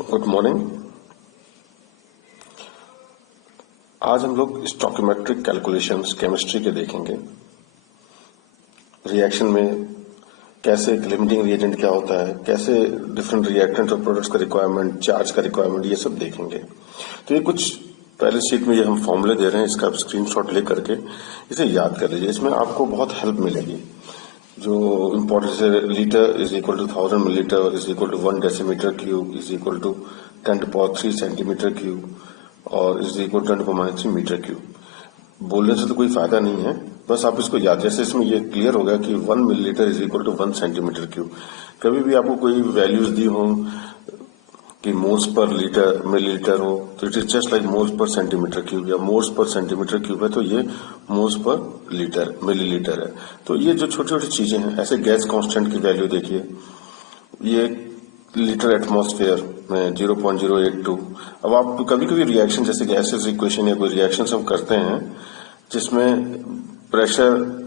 Good morning. आज हम लोग स्टोकियोमेट्रिक कैलकुलेशंस केमिस्ट्री के देखेंगे। रिएक्शन में कैसे एक लिमिटिंग रिएजेंट क्या होता है, कैसे डिफरेंट रिएक्टेंट और प्रोडक्ट्स का रिक्वायरमेंट, चार्ज का रिक्वायरमेंट, ये सब देखेंगे। तो ये कुछ पहले शीट में ये हम फॉर्मूले दे रहे हैं, इसका आप स्क्रीनशॉट ले करके इसे याद कर लीजिए। इसमें आपको बहुत हेल्प मिलेगी। जो इम्पोर्टेंट है, litre is equal to 1000 millilitre is equal to 1 decimetre cube is equal to 10⁻³ centimetre cube और is equal to 10⁻³ metre cube. बोलने से तो कोई फायदा नहीं है, बस आप इसको याद, जैसे इसमें ये क्लियर हो गया कि 1 millilitre is equal to 1 centimetre cube. कभी भी आपको कोई वैल्यूज दी हो कि मोल्स पर लीटर मिलीलीटर हो तो it is just like moles per centimetre cube, या मोल्स पर सेंटीमीटर क्यूब है तो ये मोल्स पर लीटर मिलीलीटर है। तो ये जो छोटी छोटी चीजें हैं, ऐसे गैस कांस्टेंट की वैल्यू देखिए, ये लीटर एटमॉस्फेयर में 0.082। अब आप कभी कभी रिएक्शन जैसे गैसेस इक्वेशन या कोई रिएक्शन हम करते हैं जिसमें प्रेशर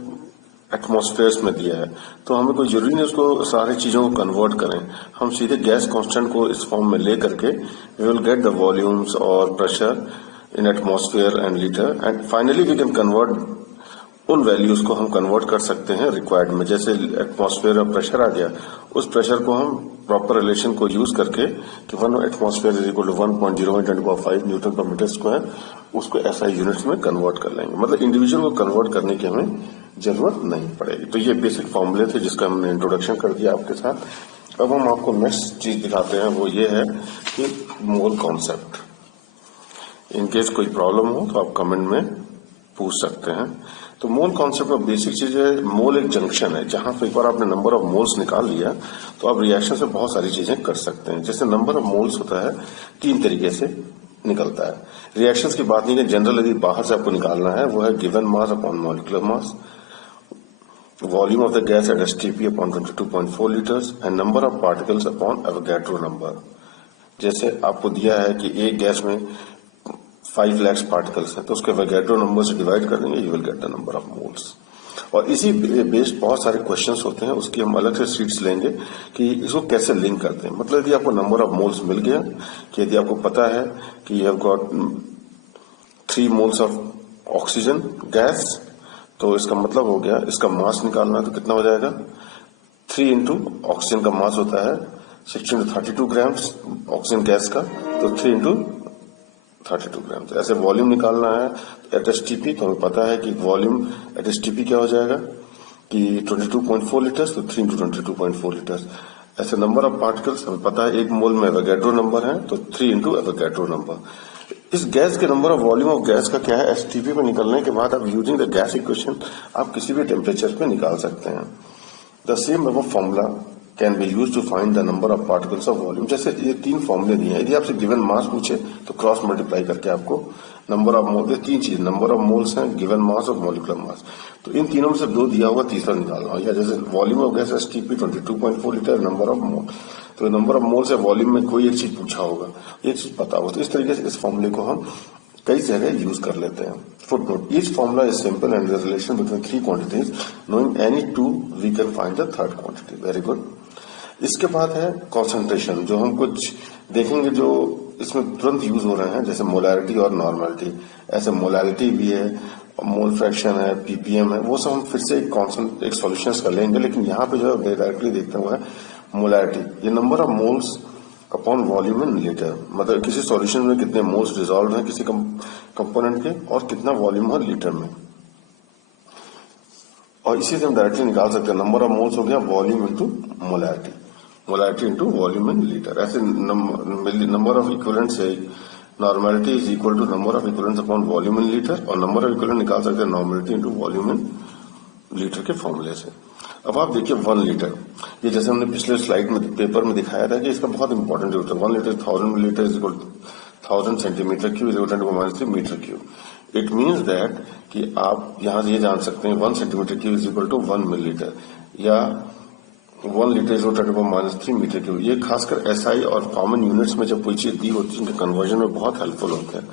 एटमॉस्फेयर्स में दिया है, तो हमें कोई जरूरी नहीं उसको सारी चीजों को कन्वर्ट करें। हम सीधे गैस कांस्टेंट को इस फॉर्म में ले करके we will get the volumes और pressure in atmosphere and litre, and finally we can convert उन वैल्यूज को हम कन्वर्ट कर सकते हैं रिक्वायर्ड में। जैसे एटमॉस्फेयर और प्रेशर आ गया, उस प्रेशर को हम प्रॉपर रिलेशन को यूज करके कि 1 atmosphere is equal to 1.01 newton per metre square, उसको एसआई यूनिट्स में कन्वर्ट कर लेंगे। मतलब इंडिविजुअल को कन्वर्ट करने की हमें जरूरत नहीं पड़ेगी। तो ये बेसिक फॉर्मूले थे जिसका हमने इंट्रोडक्शन कर दिया आपके साथ। अब हम आपको नेक्स्ट चीज दिखाते हैं, वो ये है कि मोल कॉन्सेप्ट। इनकेस कोई प्रॉब्लम हो तो आप कमेंट में पूछ सकते हैं। तो मोल कॉन्सेप्ट में बेसिक चीज है, मोल एक जंक्शन है जहां पर एक बार आपने नंबर ऑफ मोल्स निकाल लिया तो आप रिएक्शन से बहुत सारी चीजें कर सकते हैं। जैसे नंबर ऑफ मोल्स होता है 3 तरीके से निकलता है। रिएक्शंस की बात नहीं है, जनरल यदि बाहर से आपको निकालना है वो है given mass upon molecular mass, volume of the gas at STP upon 22.4 liters and number of particles upon Avogadro number। जैसे आपको दिया है कि एक गैस में 5 लाख पार्टिकल्स हैं तो उसके Avogadro नंबर से डिवाइड कर देंगे, you will get the number of moles. और इसी बेस्ड बहुत सारे क्वेश्चंस होते हैं, उसकी हम अलग से शीट्स लेंगे कि इसको कैसे लिंक करते हैं। मतलब यदि आपको नंबर ऑफ मोल्स मिल गया, कि यदि आपको पता है कि you have got 3 moles of oxygen gas, तो इसका मतलब हो गया इसका मास निकालना, तो कितना हो जाएगा 3 इंटू ऑक्सीजन का मास होता है 16 to 32 ग्राम्स ऑक्सीजन गैस का, तो 3 इंटू 32 ग्राम्स। ऐसे वॉल्यूम निकालना है एट एसटीपी, तो हमें पता है कि वॉल्यूम एट एसटीपी क्या हो जाएगा कि 22.4 लीटर्स, तो 3 इंटू 22.4 लीटर्स। ऐसे नंबर ऑफ पार्टिकल्स हमें पता है एक मोल में एवोगैड्रो नंबर है, तो 3 इंटू एवोगैड्रो नंबर। इस गैस के number of volume of gas का क्या है, एसटीपी में निकलने के बाद आप यूजिंग द गैस इक्वेशन आप किसी भी टेम्परेचर पे निकाल सकते हैं। The same above formula can be use to find the number of particles of volume. जैसे ये 3 फॉर्मूले दिए हैं, यदि आपसे गिवन मास पूछे तो क्रॉस मल्टीप्लाई करके आपको नंबर ऑफ मोल, 3 चीज, नंबर ऑफ मोल्स हैं, गिवन मास और मॉलिक्यूलर मास, तो इन तीनों में से 2 दिया हुआ, तीसरा निकालना हो। या जैसे volume of gas STP 22.4 litre, number of mole, तो नंबर ऑफ मोल्स या वॉल्यूम में कोई एक चीज पूछा होगा, एक चीज पता हो, तो इस तरीके से इस फॉर्मूले को हम कई जगह यूज कर लेते हैं। Footnote, each formula is simple and the relation between 3 quantities, knowing any 2 we can find the third quantity. Very good. इसके बाद है कॉन्सेंट्रेशन, जो हम कुछ देखेंगे जो इसमें तुरंत यूज हो रहे हैं, जैसे मोलैरिटी और नॉर्मैलिटी। ऐसे मोलैरिटी भी है, मोल फ्रैक्शन है, पीपीएम है, वो सब हम फिर से एक सॉल्यूशंस कर लेंगे। लेकिन यहाँ पे जो है डायरेक्टली देखते हुए मोलैरिटी, ये number of moles upon volume in litre, मतलब किसी सॉल्यूशन में कितने मोल्स डिसॉल्व हैं किसी कंपोनेंट के और कितना वॉल्यूम है लीटर में, और इसी से हम डायरेक्टली निकाल सकते हैं नंबर ऑफ मोल्स हो गया volume into molarity, molarity into volume in litre. ऐसे नंबर ऑफ इक्विवेलेंट्स है, normality is equal to number of equivalents upon volume in litre, और नंबर ऑफ इक्विवेलेंट निकाल सकते हैं normality into volume in litre के फॉर्मूले से। अब आप देखिए 1 लीटर, ये जैसे हमने पिछले स्लाइड में पेपर में दिखाया था कि इसका बहुत इंपॉर्टेंट होता है। 1 litre 1000 millilitre is equal 1000 centimetre cube is equal to -3 metre cube. It means that कि आप यहां से ये जान सकते हैं 1 centimetre cube is equal to 1 millilitre, या 1 litre is equal to -3 metre cube. ये खासकर एसआई और कॉमन यूनिट्स में जब कोई चीज दी होती है उनके कन्वर्जन में बहुत हेल्पफुल होते हैं।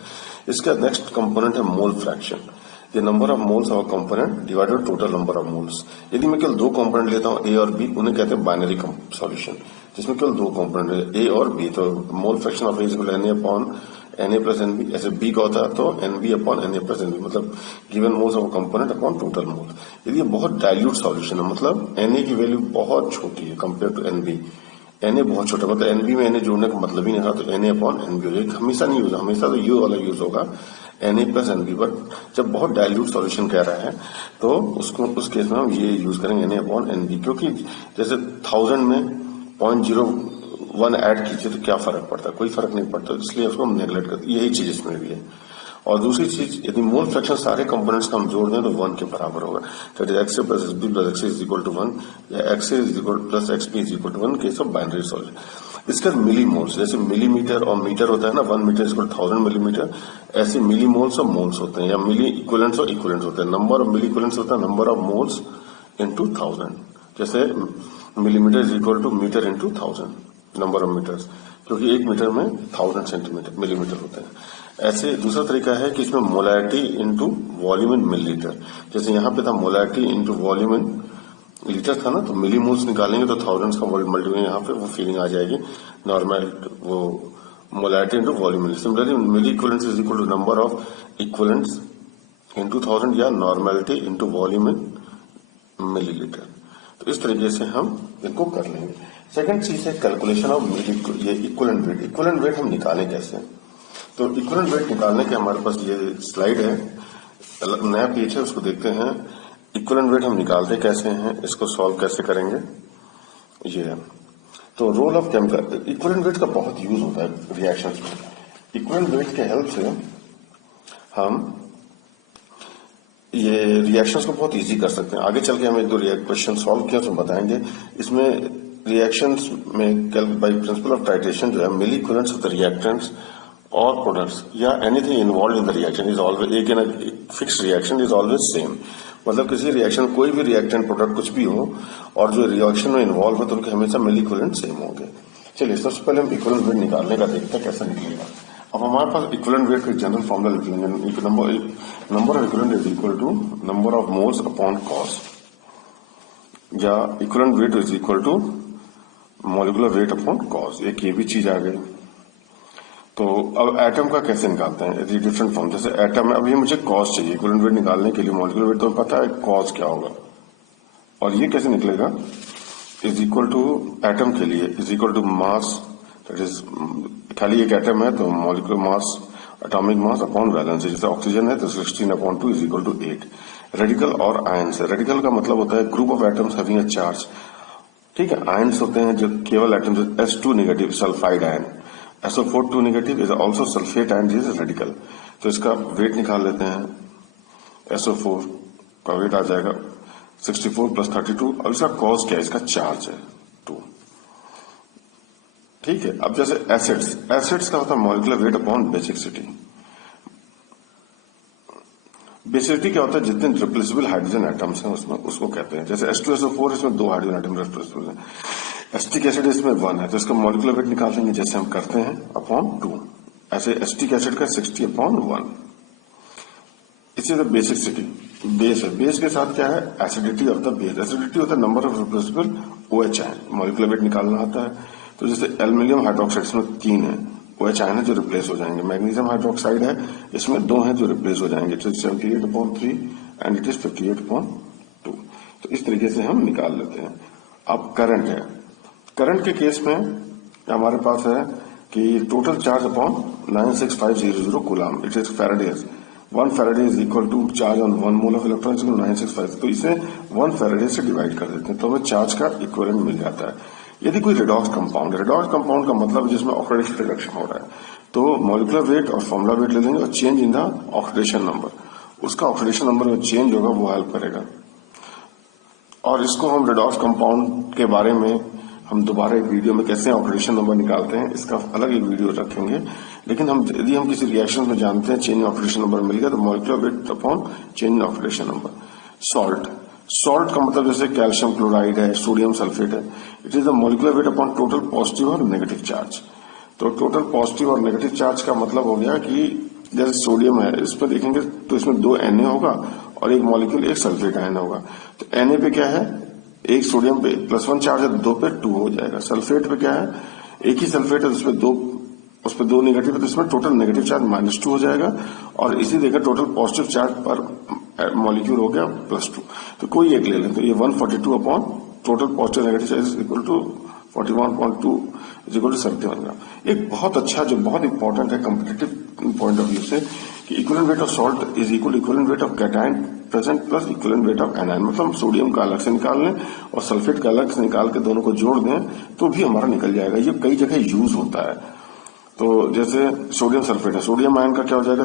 इसका नेक्स्ट कंपोनेंट है mole fraction. The number of moles of component divided total number of moles. यदि मैं केवल दो कंपोनेंट लेता हूँ ए और बी, उन्हें कहते हैं बाइनरी सॉल्यूशन, जिसमें केवल दो कंपोनेंट ए और बी। तो mole fraction of A is equal to Na upon Na plus NB. ऐसे बी का होता है तो NB upon Na plus NB, मतलब given moles of component upon total mole. यदि ये बहुत डाइल्यूट सॉल्यूशन है, मतलब Na की वैल्यू बहुत छोटी है कंपेयर टू एनबी, Na बहुत छोटा, मतलब एनबी में Na जोड़ने का मतलब ही नहीं था, तो Na अपॉन एनबी हो जाएगा। हमेशा नहीं यूज, हमेशा तो यू वाला यूज होगा Na प्लस एनबी, बट जब बहुत डाइल्यूट सॉल्यूशन कह रहा है तो उसको उस केस में हम ये यूज करेंगे Na अपॉन एनबी, क्योंकि जैसे 1000 में 0.01 ऐड कीजिए तो क्या फर्क पड़ता है, कोई फर्क नहीं पड़ता, इसलिए उसको हम नेग्लेक्ट करते हैं। यही चीज इसमें भी है। और दूसरी चीज, यदि मोल फ्रैक्शन सारे कंपोनेंट्स का हम जोड़ दें तो 1 के बराबर होगा, that is x plus B plus x is equal to 1, या x is equal plus x B is equal to 1 case of binary solution. इसका मिली मोल्स, जैसे मिलीमीटर और मीटर होता है ना, 1 मीटर इक्वल 1000 मिलीमीटर, ऐसे मिली मोल्स और moles होते हैं, या मिली इक्वलेंट्स और इक्वलेंट्स होते हैं। नंबर ऑफ मिली इक्वलेंट्स होता है नंबर ऑफ मोल्स इंटू 1000, जैसे millimetre is equal to metre into 1000 number of metres, क्योंकि 1 मीटर में 1000 सेंटीमीटर मिलीमीटर होते हैं। ऐसे दूसरा तरीका है कि इसमें molarity into volume in millilitre, जैसे यहाँ पे था molarity into volume in litre था ना, तो मिली मोल्स निकालेंगे तो थाउजेंड्स का मल्टीप्लाई यहाँ पे वो फीलिंग आ जाएगी नॉर्मल, वो molarity into volume. Similarly milli equivalents is equal to number of equivalents into 1000, या normality into volume in millilitre. तो इस तरीके से हम इनको कर लेंगे। सेकंड चीज है कैलकुलेशन ऑफ ये इक्वलेंट वेट। इक्वलेंट वेट हम निकालें कैसे, तो इक्वलेंट वेट निकालने के हमारे पास ये स्लाइड है, नया पेज है, उसको देखते हैं। इक्वलेंट वेट हम निकालते कैसे हैं, इसको सॉल्व कैसे करेंगे, ये है। तो role of chemical, equivalent weight का बहुत यूज होता है रिएक्शंस में। इक्वलेंट वेट के हेल्प से हम ये रिएक्शंस को बहुत इजी कर सकते हैं। आगे चल के हम एक दो क्वेश्चन सॉल्व किया तो बताएंगे। इसमें रिएक्शंस में बाय प्रिंसिपल ऑफ टाइट्रेशन जो है, milliequivalents of the reactants और प्रोडक्ट्स या anything involve in the reaction is always, एक fix reaction is always same. मतलब किसी रिएक्शन, कोई भी रिएक्टेंट प्रोडक्ट कुछ भी हो और जो रिएक्शन में इन्वॉल्व है तो उनके हमेशा मिली इक्वलेंट सेम होंगे। चलिए सबसे पहले हम इक्वलेंट वेट निकालने का देखते हैं कैसे निकलेगा। अब हमारे पास इक्वलेंट वेट का जनरल फॉर्मूला लिख लेंगे। Number of equivalent is equal to number of moles upon cause, या equivalent weight is equal to molecular weight upon cause. एक ये भी चीज आ गई। तो अब एटम का कैसे निकालते हैं, डिफरेंट फॉर्म। जैसे एटम है, अब ये मुझे कॉस चाहिए इक्वलेंट वेट निकालने के लिए। मॉलिक्यूलर वेट तो पता है कॉस क्या होगा, और ये कैसे निकलेगा, इज इक्वल टू एटम के लिए is equal to mass, that is खाली एक एटम है तो molecular mass, atomic mass upon valency. जैसे ऑक्सीजन है तो 16/2 इज इक्वल टू 8। रेडिकल और आयंस है, रेडिकल का मतलब होता है group of atoms having a charge, ठीक है। आयंस होते हैं जो केवल atoms, S2 negative sulphide ion, SO4 2 negative is also sulphate ion, this is radical. तो इसका वेट निकाल लेते हैं। SO4 का वेट आ जाएगा 64 + 32, और इसका कॉज क्या है, इसका चार्ज है 2, ठीक है। अब जैसे एसिड्स, एसिड्स का होता है molecular weight upon basicity. Basicity क्या होता है, जितने रिप्लेसेबल हाइड्रोजन एटम्स हैं उसमें, उसको कहते हैं। जैसे H2SO4 इसमें 2 हाइड्रोजन एटम रिप्लेसेबल है, एसिटिक एसिड इसमें 1 है, तो इसका मॉलिक्यूलर वेट निकाल लेंगे जैसे हम करते हैं अपॉन 2। ऐसे एसिटिक एसिड का 60/1। इसी तरह बेसिसिटी, बेस है, बेस के साथ क्या है, acidity of the base. Acidity होता है number of replaceable OH ion, molecular weight निकालना आता है। तो जैसे एल्युमिनियम हाइड्रोक्साइड इसमें 3 है OH आयन है जो रिप्लेस हो जाएंगे। मैग्नीशियम हाइड्रोक्साइड है, इसमें 2 हैं जो रिप्लेस हो जाएंगे, तो 78/3 एंड इट इज 58/2। तो इस तरीके से हम निकाल लेते हैं। अब करंट है, करंट के केस में हमारे पास है कि total charge upon 96500 coulomb, it is faradays. 1 faraday is equal to charge on 1 mole of electron 965, तो इसे 1 फैराडे से डिवाइड कर देते हैं तो हमें चार्ज का इक्विवेलेंट मिल जाता है। यदि कोई रेडॉक्स कंपाउंड है, रेडॉक्स कंपाउंड का मतलब जिसमें ऑक्सीडेशन रिडक्शन हो रहा है, तो मॉलिक्यूलर वेट और फॉर्मूला वेट ले लेंगे और change in the oxidation number, उसका ऑक्सीडेशन नंबर में चेंज होगा वो हेल्प करेगा। और इसको हम रेडॉक्स कंपाउंड के बारे में हम दोबारा एक वीडियो में कैसे ऑक्सीडेशन नंबर निकालते हैं इसका अलग एक वीडियो रखेंगे। लेकिन हम यदि हम किसी रिएक्शन में जानते हैं चेंज इन ऑक्सीडेशन नंबर मिल गया तो molecular weight upon change in oxidation number. Salt, salt का मतलब जैसे कैल्शियम क्लोराइड है, सोडियम सल्फेट है, it is the molecular weight upon total positive और नेगेटिव चार्ज। तो टोटल पॉजिटिव और नेगेटिव चार्ज का मतलब हो गया कि जैसे सोडियम है, इसमें देखेंगे तो इसमें 2 Na होगा और एक मॉलिक्यूल एक सल्फेट आयन होगा। तो Na पे क्या है, एक सोडियम पे +1 चार्ज है, 2 पे 2 हो जाएगा। सल्फेट पे क्या है, एक ही सल्फेट है, उस पर 2 नेगेटिव है, तो इसमें टोटल नेगेटिव चार्ज -2 हो जाएगा। और इसी देखा टोटल पॉजिटिव चार्ज पर मॉलिक्यूल हो गया +2। तो कोई एक ले लें, तो ये 142 upon total positive negative charge equal to 41.2 is equal to 71 gram. एक बहुत अच्छा, जो बहुत इंपॉर्टेंट है कम्पिटिटिव पॉइंट ऑफ व्यू से, कि equivalent weight of salt is equal equivalent weight of cation present plus equivalent weight of anion. मतलब sodium का अलग से निकाल लें और सल्फेट का अलग से निकाल के दोनों को जोड़ दें तो भी हमारा निकल जाएगा। ये कई जगह यूज होता है। तो जैसे सोडियम सल्फेट है, सोडियम आयन का क्या हो जाएगा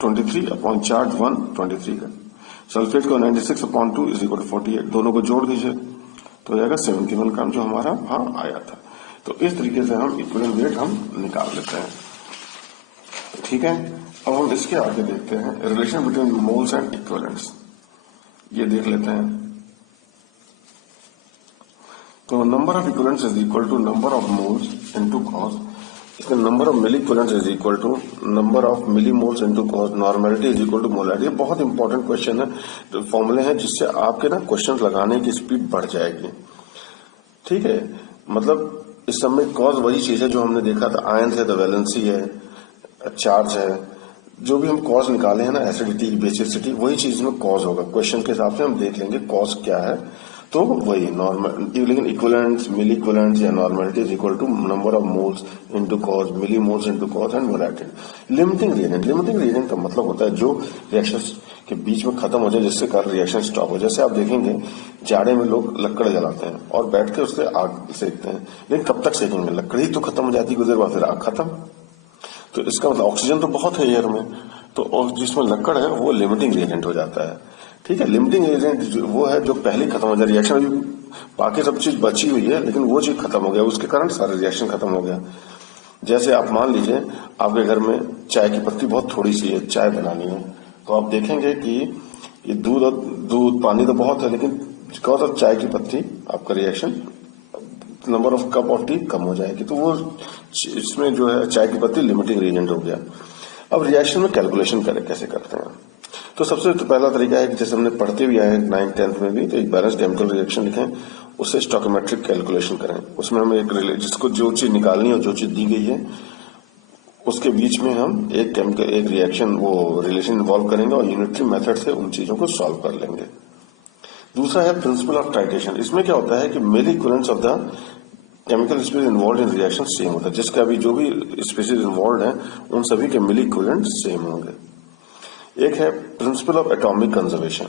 23 अपॉन चार्ज 1 23 का, सल्फेट का 96 अपॉन 2 इज इक्वल टू 48, दोनों को जोड़ दीजिए तो हो जाएगा 71 ग्राम, जो हमारा वहां आया था। तो इस तरीके से हम इक्विवेलेंट वेट हम निकाल लेते हैं। ठीक है, अब हम इसके आगे देखते हैं relation between moles and equivalents, ये देख लेते हैं। तो number of equivalents is equal to number of moles into cos. इसमें number of milliequivalents is equal to number of milli moles into cos, normality is equal to molarity. ये बहुत important question है, तो फॉर्मूले हैं जिससे आपके ना क्वेश्चन लगाने की स्पीड बढ़ जाएगी। ठीक है, मतलब इस समय कॉज वही चीज है जो हमने देखा था, आयन है तो वैलेंसी है, चार्ज है, जो भी हम कॉज निकाले हैं ना, एसिडिटी बेसिसिटी, वही चीज में कॉज होगा। क्वेश्चन के हिसाब से हम देख लेंगे कॉज क्या है, तो वही नॉर्मल, लेकिन इक्विवेलेंट्स, मिली इक्विवेलेंट्स या normality is equal to number of moles into cause, milli moles into cause and molarity. Limiting reagent, limiting reagent का मतलब होता है जो रिएक्शंस के बीच में खत्म हो जाए, जिससे कारण रिएक्शन स्टॉप हो। जैसे आप देखेंगे जाड़े में लोग लकड़ जलाते हैं और बैठ के उससे आग सेकते हैं, लेकिन कब तक सेकेंगे, लकड़ी तो खत्म हो जाती है, कुछ देर बाद फिर आग खत्म। तो इसका मतलब ऑक्सीजन तो बहुत है एयर में, तो जिसमें लकड़ है वो लिमिटिंग रिएजेंट हो जाता है। ठीक है, लिमिटिंग एजेंट वो है जो पहले खत्म हो जाए, रिएक्शन अभी बाकी सब चीज बची हुई है लेकिन वो चीज खत्म हो गया, उसके कारण सारा रिएक्शन खत्म हो गया। जैसे आप मान लीजिए आपके घर में चाय की पत्ती बहुत थोड़ी सी है, चाय बनानी है, तो आप देखेंगे कि ये दूध पानी तो बहुत है, लेकिन बिकॉज ऑफ चाय की पत्ती आपका reaction number of cup of tea कम हो जाएगी। तो वो इसमें जो है चाय की पत्ती लिमिटिंग रिएजेंट हो गया। अब रिएक्शन में कैलकुलेशन कैसे करते हैं, तो सबसे पहला तरीका है कि जैसे हमने पढ़ते भी आए 9th 10th में भी, तो एक बैलेंस केमिकल रिएक्शन लिखें, उससे स्टोइकोमेट्रिक कैलकुलेशन करें। उसमें हम एक जिसको जो चीज निकालनी है, जो चीज दी गई है, उसके बीच में हम एक केमिकल एक रिएक्शन वो रिलेशन इन्वॉल्व करेंगे और यूनिटरी मेथड से उन चीजों को सॉल्व कर लेंगे। दूसरा है प्रिंसिपल ऑफ टाइट्रेशन। इसमें क्या होता है कि milliequivalents of the chemical species involve in reaction same होता है, जिसका भी जो भी स्पीसीज इन्वॉल्व है उन सभी के मिली इक्विवेलेंट सेम होंगे। एक है प्रिंसिपल ऑफ एटॉमिक कंजर्वेशन।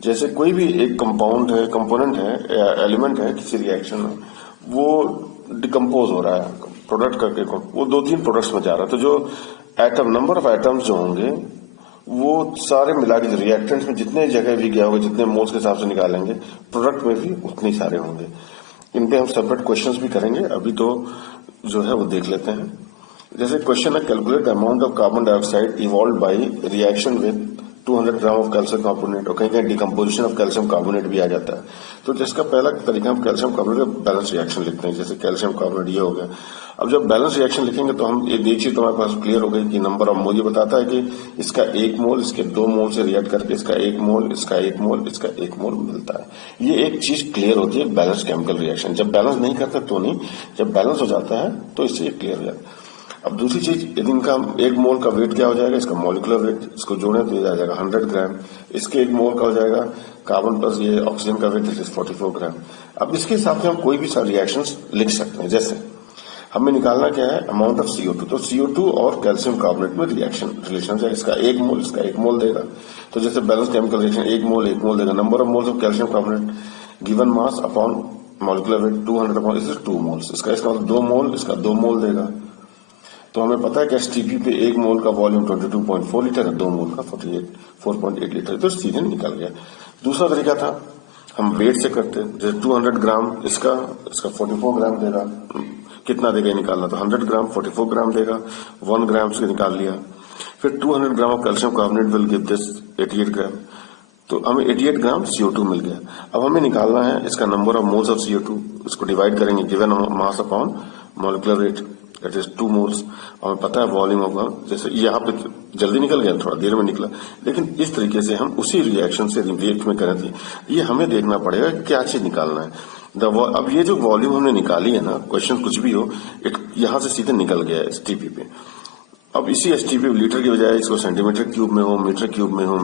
जैसे कोई भी एक कंपाउंड है, कंपोनेंट है या एलिमेंट है किसी रिएक्शन में, वो डिकम्पोज हो रहा है, प्रोडक्ट करके वो 2-3 प्रोडक्ट्स में जा रहा है, तो जो एटम नंबर ऑफ एटम्स जो होंगे वो सारे मिला के रिएक्टेंट में जितने जगह भी गया होगा, जितने मोल्स के हिसाब से निकालेंगे, प्रोडक्ट में भी उतने सारे होंगे। इन पे हम सेपरेट क्वेश्चंस भी करेंगे, अभी तो जो है वो देख लेते हैं। जैसे क्वेश्चन है, calculate the amount of carbon dioxide evolve by reaction with 200 gram of calcium carbonate, और कहीं कहीं डिकम्पोजिशन ऑफ कैल्शियम कार्बोनेट भी आ जाता है। तो जिसका पहला तरीका हम कैल्शियम कार्बोनेट का बैलेंस रिएक्शन लिखते हैं, जैसे कैल्शियम कार्बोनेट ये हो गया। अब जब बैलेंस रिएक्शन लिखेंगे तो हम ये देखिए तो हमारे पास क्लियर हो गई कि नंबर ऑफ मोल, ये बताता है कि इसका 1 मोल इसके 2 मोल से रिएक्ट करके इसका 1 मोल, इसका 1 मोल, इसका 1 मोल मिलता है। ये एक चीज क्लियर होती है बैलेंस केमिकल रिएक्शन। जब बैलेंस नहीं करते तो नहीं, जब बैलेंस हो जाता है तो इससे ये क्लियर हो जाता है। अब दूसरी चीज, यदि इनका 1 मोल का वेट क्या हो जाएगा, इसका मॉलिक्यूलर वेट, इसको जोड़े तो ये आ जाएगा 100 ग्राम। इसके 1 मोल का हो जाएगा कार्बन प्लस ये ऑक्सीजन का वेट, दिस इज 44 ग्राम। अब इसके हिसाब से हम कोई भी सारे रिएक्शंस लिख सकते हैं। जैसे हमें निकालना क्या है, अमाउंट ऑफ CO2, तो CO2 और कैल्शियम कार्बोनेट में रिएक्शन रिलेशन है, इसका 1 मोल, इसका 1 मोल देगा। तो जैसे बैलेंस केमिकल रिएक्शन 1 मोल देगा, number of moles of calcium carbonate given mass upon molecular weight 200 upon is 2 moles, इसका मतलब 2 मोल, इसका 2 मोल देगा। तो हमें पता है कि एसटीपी पे 1 मोल का वॉल्यूम 22.4 लीटर है, 2 मोल का 4.8 लीटर, तो सीधे निकल गया। दूसरा तरीका था हम वेट से करते, जैसे 200 ग्राम इसका 44 ग्राम देगा, कितना देगा निकालना, तो 100 ग्राम 44 ग्राम देगा, 1 ग्राम से निकाल लिया। फिर 200 gram of calcium carbonate will give this 88 ग्राम, तो हमें 88 ग्राम CO2 मिल गया। अब हमें निकालना है इसका number of moles of CO2, इसको डिवाइड करेंगे given mass upon molecular weight, that is 2 moles. हमें पता है वॉल्यूम होगा, जैसे यहाँ पे जल्दी निकल गया, थोड़ा देर में निकला, लेकिन इस तरीके से हम उसी रिएक्शन से रिएक्ट में करें थे। ये हमें देखना पड़ेगा क्या चीज निकालना है। अब ये जो वॉल्यूम हमने निकाली है ना, क्वेश्चन कुछ भी हो, यहाँ से सीधे निकल गया है एसटीपी पे। अब इसी एसटीपी लीटर की बजाय इसको सेंटीमीटर क्यूब में हो, मीटर क्यूब में हो,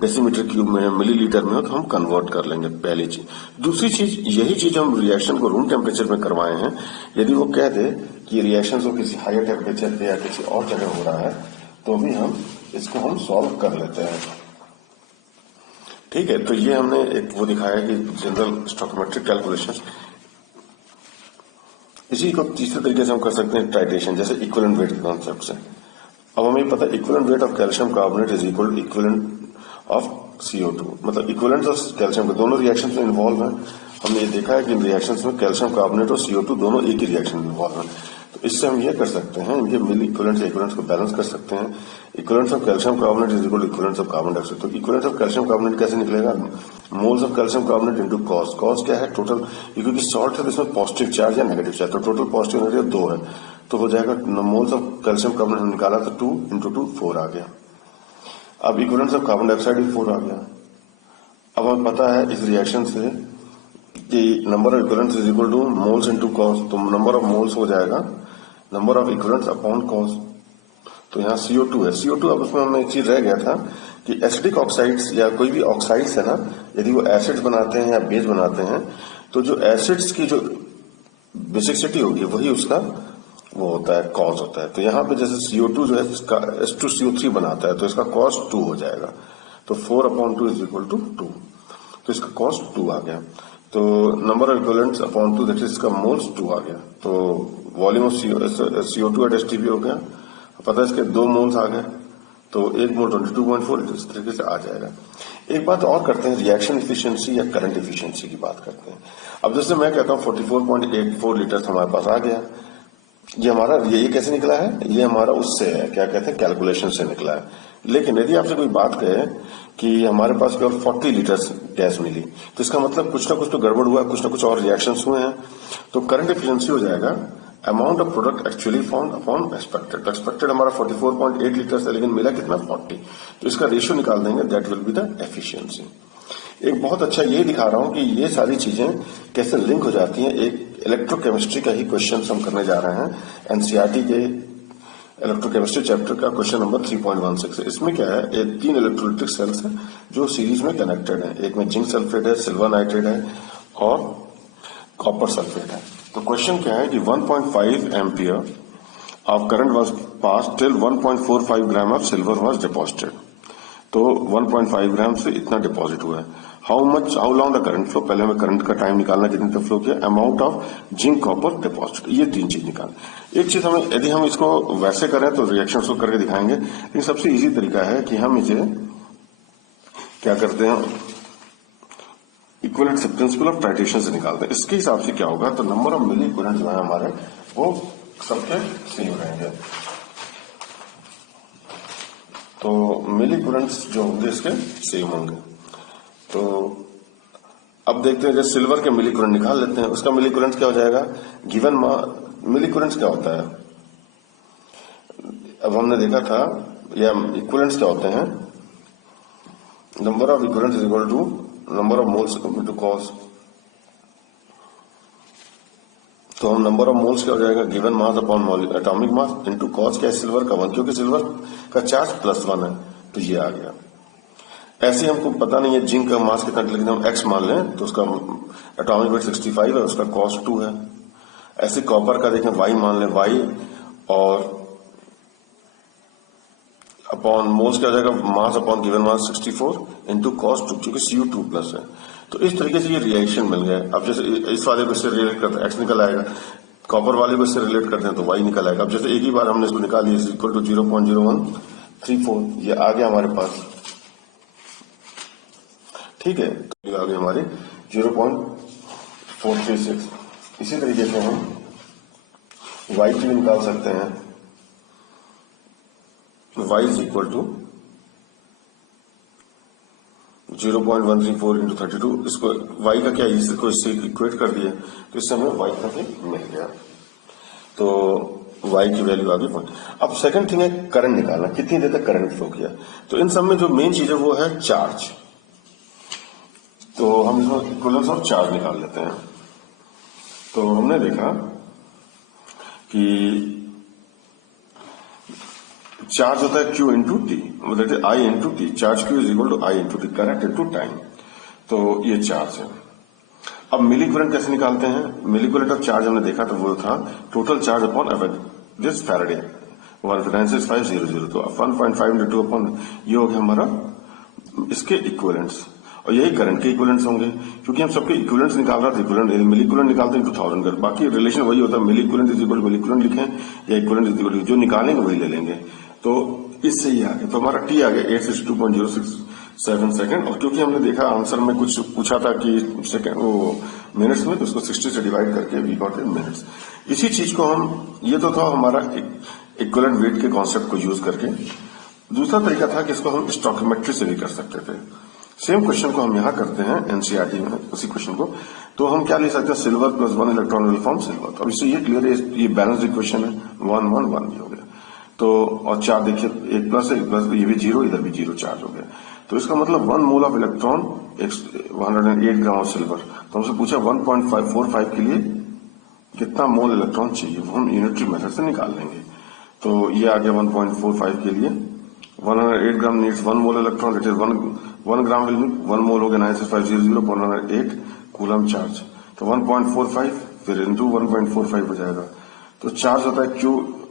डेसीमीटर क्यूब में हो, मिलीलीटर में हो, तो हम कन्वर्ट कर लेंगे, पहली चीज। दूसरी चीज, यही चीज हम रिएक्शन को रूम टेम्परेचर में करवाए हैं। यदि वो कह दे कि रिएक्शन को किसी हायर टेम्परेचर पे या किसी और जगह हो रहा है, तो भी हम इसको हम सॉल्व कर लेते हैं। ठीक है, तो ये हमने एक वो दिखाया कि जनरल स्टोइकोमेट्रिक कैलकुलेशन। इसी को तीसरे तरीके से हम कर सकते हैं टाइट्रेशन, जैसे इक्विवेलेंट वेट के कॉन्सेप्ट से। अब हमें पता है equivalent weight of calcium carbonate is equal to equivalent of CO2, मतलब इक्विवेलेंट ऑफ कैल्शियम के दोनों रिएक्शन में इन्वॉल्व है। हमने ये देखा है कि इन रिएक्शन में कैल्शियम कार्बोनेट और CO2 दोनों एक ही रिएक्शन में इन्वॉल्व है। तो इससे हम ये कर सकते हैं, इनके मिल इक्विवेलेंट से इक्विवेलेंट को बैलेंस कर सकते हैं। Equivalent of calcium carbonate is equal to equivalent of carbon dioxide. तो इक्विवेलेंट ऑफ कैल्शियम कार्बोनेट कैसे निकलेगा? Moles of calcium carbonate into cause. Cause क्या है? टोटल, क्योंकि सॉल्ट है तो इसमें पॉजिटिव चार्ज या नेगेटिव चार्ज, तो टोटल पॉजिटिव नेगेटिव 2 है, तो हो जाएगा मोल्स ऑफ कैल्शियम कार्बोनेट हम निकाला तो 2 इंटू 2 4 आ गया। अब इक्विवेलेंट ऑफ कार्बन डाइऑक्साइड भी 4 आ गया। अब हमें पता है इस रिएक्शन से कि number of equivalents is equal two moles into cause, तो नंबर ऑफ मोल्स हो जाएगा number of equivalents upon cos. तो यहाँ CO2 है। CO2, अब उसमें हमें एक चीज रह गया था कि एसिडिक ऑक्साइड्स या कोई भी ऑक्साइड्स है ना, यदि वो एसिड्स बनाते हैं या बेस बनाते हैं, तो जो एसिड्स की जो बेसिसिटी होगी वही उसका वो होता है, कॉज होता है। तो यहाँ पे जैसे CO2 जो है इसका H2CO3 बनाता है, तो इसका कॉस 2 हो जाएगा। तो 4/2 इज इक्वल टू 2, तो इसका कॉस्ट 2 आ गया। तो number of equivalents upon 2, that is इसका मोल्स 2 आ गया। तो volume of CO2 eight STP हो गया। पता है इसके 2 मोल्स आ गए, तो 1 मोल 22.4, इस तरीके से आ जाएगा। एक बात और करते हैं, रिएक्शन एफिशिएंसी या करंट एफिशिएंसी की बात करते हैं। अब जैसे मैं कहता हूँ 44.84 लीटर हमारे पास आ गया, ये हमारा ये कैसे निकला है? ये हमारा उससे है, क्या कहते हैं, कैलकुलेशन से निकला है। लेकिन यदि आपसे कोई बात कहे कि हमारे पास केवल 40 लीटर गैस मिली, तो इसका मतलब कुछ ना कुछ तो गड़बड़ हुआ है, कुछ ना कुछ और रिएक्शंस हुए हैं। तो करंट एफिशिएंसी हो जाएगा amount of product actually found upon expected. Expected हमारा 44.8 लीटर है, लेकिन मिला कितना? 40। तो इसका रेशियो निकाल देंगे, that will be the efficiency. एक बहुत अच्छा ये दिखा रहा हूं कि ये सारी चीजें कैसे लिंक हो जाती हैं। एक इलेक्ट्रोकेमिस्ट्री का ही क्वेश्चन हम करने जा रहे हैं, एनसीईआरटी के इलेक्ट्रोकेमिस्ट्री चैप्टर का क्वेश्चन नंबर 3.16। इसमें क्या है, 3 इलेक्ट्रोलाइटिक सेल्स हैं जो सीरीज में कनेक्टेड है। एक में जिंक सल्फेट है, सिल्वर नाइट्रेट है और कॉपर सल्फेट है। तो क्वेश्चन क्या है कि 1.5 ampere of current was pass till 1.45 gram of silver was deposited. तो 1.5 ग्राम से इतना डिपॉजिट हुआ है। How long the current flow, पहले हमें करंट का टाइम निकालना, कितने तक फ्लो किया, amount of zinc copper deposit, ये 3 चीज निकाल। एक चीज हमें, यदि हम इसको वैसे करें तो रिएक्शन को करके दिखाएंगे, लेकिन सबसे इजी तरीका है कि हम इसे क्या करते हैं, इक्विवेलेंट प्रिंसिपल ऑफ टाइट्रेशन से निकालते हैं। इसके हिसाब से क्या होगा, तो नंबर ऑफ मिली इक्विवेलेंट जो है हमारे वो सबके सेम रहेंगे। तो मिली इक्विवेलेंट्स जो होंगे इसके सेम होंगे। तो अब देखते हैं, जैसे सिल्वर के मिली इक्विवेलेंट निकाल लेते हैं, उसका मिली इक्विवेलेंट क्या हो जाएगा, गिवन मिली इक्विवेलेंट क्या होता है। अब हमने देखा था या इक्विवेलेंट्स क्या होते हैं, number of equivalents is equal to number of moles into cause. तो हम नंबर ऑफ मोल्स क्या हो जाएगा, given mass upon atomic mass into cause क्या है, सिल्वर का 1, क्योंकि सिल्वर का चार्ज +1 है, तो ये आ गया। ऐसे हमको पता नहीं है जिंक का मास कितना, लेकिन हम x मान लें तो उसका एटॉमिक वेट 65 है, उसका कॉस्ट 2 है। ऐसे कॉपर का देखें y मान लें, y और अपॉन मोल्स क्या हो जाएगा, mass upon given mass 64 into cost 2, क्योंकि Cu2+ है। तो इस तरीके से ये रिएक्शन मिल गया। अब जैसे इस वाले को इससे रिलेट करते हैं x निकल आएगा, कॉपर वाले को इससे रिलेट करते हैं तो y निकल आएगा। अब जैसे एक ही बार हमने इसको निकाल लिया, इक्वल टू 0.0134, ये आ गया हमारे पास, ठीक है। तो आ गई हमारी 0.436। इसी तरीके से हम y की भी निकाल सकते हैं, y is equal to 0.134 into 32। इसको y का क्या, इसको इससे इक्वेट कर दिया, तो इससे हमें y का भी मिल गया। तो y की वैल्यू आ गई 1। अब सेकंड थिंग है करंट निकालना, कितनी देर तक करंट फ्लो किया। तो इन सब में जो मेन चीज है वो है चार्ज। तो हम इसमें इक्विवेलेंस ऑफ चार्ज निकाल लेते हैं। तो हमने देखा कि चार्ज होता है Q इंटू टी, मतलब I into t. Charge Q is equal to I into t, current into time. तो ये चार्ज है। अब मिली करंट कैसे निकालते हैं। मिली करंट ऑफ चार्ज हमने देखा तो वो था total charge upon this Faraday 196,500। तो 1.5 into 2 अपॉन ये हो गया हमारा इसके इक्विवेलेंट्स, और यही करंट के इक्विवेलेंट्स होंगे, क्योंकि हम सबके इक्विवेलेंट्स निकाल रहा था। इक्विवेलेंट मिली इक्विवेलेंट निकालते हैं 2000 कर, बाकी रिलेशन वही होता है, milliequivalent is equal to milliequivalent लिखें या इक्विवेलेंट इज इक्वल टू जो निकालेंगे वही ले लेंगे। तो इससे ही आ गया, तो हमारा टी आ गया 862.067 सेकंड। और क्योंकि हमने देखा आंसर में कुछ पूछा था कि सेकंड वो मिनट्स में, तो उसको 60 से डिवाइड करके वी गॉट इन मिनट्स। इसी चीज को हम, ये तो था हमारा इक्विवेलेंट वेट के कॉन्सेप्ट को यूज करके। दूसरा तरीका था कि इसको हम स्टोइकियोमेट्री से भी कर सकते थे। सेम क्वेश्चन को हम यहां करते हैं एनसीईआरटी में, उसी क्वेश्चन को। तो हम क्या ले सकते हैं, silver plus 1 electron will form silver. तो इससे ये क्लियर है, ये बैलेंस इक्वेशन है, 1 1 1 भी हो गया। तो और चार देखिए, एक प्लस है, एक प्लस, ये भी जीरो, इधर भी जीरो चार्ज हो गया। तो इसका मतलब 1 mole of electron 108 gram of silver. तो हमसे पूछा 1.545 के लिए कितना मोल इलेक्ट्रॉन चाहिए, वो हम यूनिटरी मेथड से निकाल लेंगे। तो ये आ गया 1.45 के लिए 108 gram needs 1 mole electron, it is 1 gram will be 1 mole हो गया 96500 108 कूलम चार्ज। तो 1.45 फिर इंटू 1.45 हो जाएगा। तो चार्ज होता है Q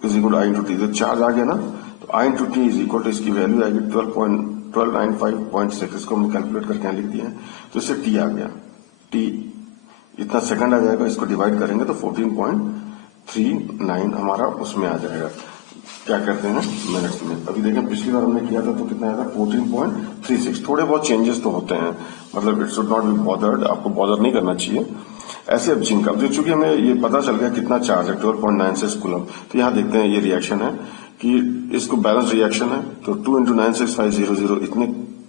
is equal to I into t. तो चार्ज आ गया ना, तो I into t is equal to इसकी वैल्यू आएगी 1295.6। इसको हमने कैलकुलेट करके यहाँ लिख दिया है। तो इससे T आ गया, T इतना सेकंड आ जाएगा, इसको डिवाइड करेंगे तो 14.39 हमारा उसमें आ जाएगा। क्या करते हैं मिनट्स में। अभी देखें पिछली बार हमने किया था तो कितना आया था 14.36। थोड़े बहुत चेंजेस तो होते हैं, मतलब it should not be bothered, आपको बॉदर नहीं करना चाहिए। ऐसे अब जिंक, अब चूंकि हमें ये पता चल गया कितना चार्ज है 12.96 कूलम। तो यहाँ देखते हैं ये रिएक्शन है कि इसको बैलेंस रिएक्शन है। तो 2 into 96500 इतने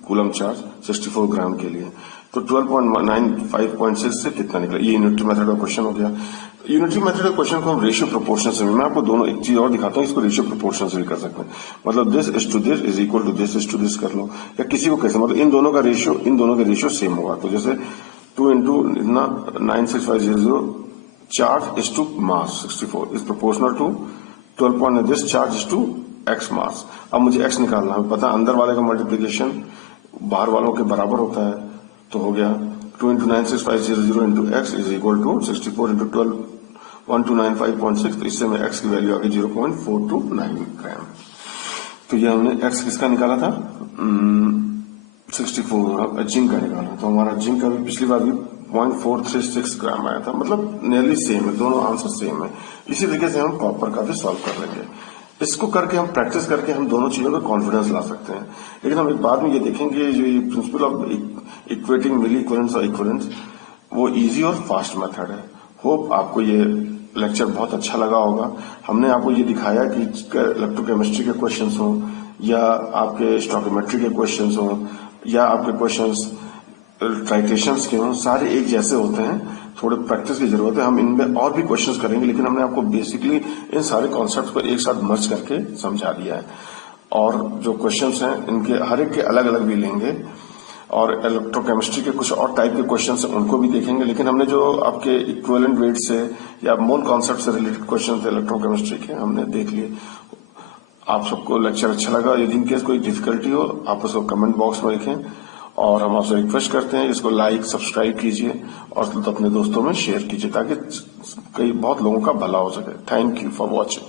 कूलम चार्ज 64 ग्राम के लिए। तो 12.95.6 से कितना निकला, ये यूनिटरी मेथड का क्वेश्चन हो गया। यूनिटरी मेथड के क्वेश्चन को हम रेशियो प्रोपोर्शन से, मैं आपको दोनों एक चीज और दिखाता हूँ, इसको रेशियो प्रोपोर्शन से भी कर सकते हैं। मतलब this is to this is equal to this is to this कर लो, या किसी को कैसे, मतलब इन दोनों का रेशियो सेम होगा। तो जैसे 2 into 96500 charge is to mass 64 is proportional to 12. This charge is to x mass. अब मुझे एक्स निकालना है, पता अंदर वाले का मल्टीप्लीकेशन बाहर वालों के बराबर होता है। तो हो गया 2 into 96500 into x is equal to 64 into 12,1295.6। तो इससे में x की वैल्यू आ गई 0.429 ग्राम। तो ये हमने x किसका निकाला था 64 जिंक का निकाला। तो हमारा जिंक का भी पिछली बार भी 0.436 ग्राम आया था, मतलब नियरली सेम है, दोनों आंसर सेम है। इसी तरीके से हम कॉपर का भी सॉल्व कर लेंगे। इसको करके हम प्रैक्टिस करके हम दोनों चीजों का कॉन्फिडेंस ला सकते हैं। लेकिन हम एक बाद में ये देखेंगे जो ये principle of equating milli equivalents और इक्विवेलेंट्स, वो इजी और फास्ट मेथड है। होप आपको ये लेक्चर बहुत अच्छा लगा होगा। हमने आपको ये दिखाया कि इलेक्ट्रोकेमिस्ट्री के क्वेश्चंस हो, या आपके स्टोइकियोमेट्री के क्वेश्चंस हो, या आपके क्वेश्चंस ट्राइटेशंस के हों, सारे एक जैसे होते हैं। थोड़े प्रैक्टिस की जरूरत है, हम इनमें और भी क्वेश्चंस करेंगे, लेकिन हमने आपको बेसिकली इन सारे कॉन्सेप्ट्स को एक साथ मर्ज करके समझा दिया है। और जो क्वेश्चंस हैं इनके हर एक के अलग अलग भी लेंगे, और इलेक्ट्रोकेमिस्ट्री के कुछ और टाइप के क्वेश्चंस हैं उनको भी देखेंगे। लेकिन हमने जो आपके इक्विवेलेंट वेट से या मोल कॉन्सेप्ट से रिलेटेड क्वेश्चन थे इलेक्ट्रोकेमिस्ट्री के, हमने देख लिए। आप सबको लेक्चर अच्छा लगा। यदि इनकेस कोई डिफिकल्टी हो आप उसको कमेंट बॉक्स में लिखें, और हम आपसे रिक्वेस्ट करते हैं इसको लाइक सब्सक्राइब कीजिए और अपने दोस्तों में शेयर कीजिए, ताकि कई बहुत लोगों का भला हो सके। Thank you for watching.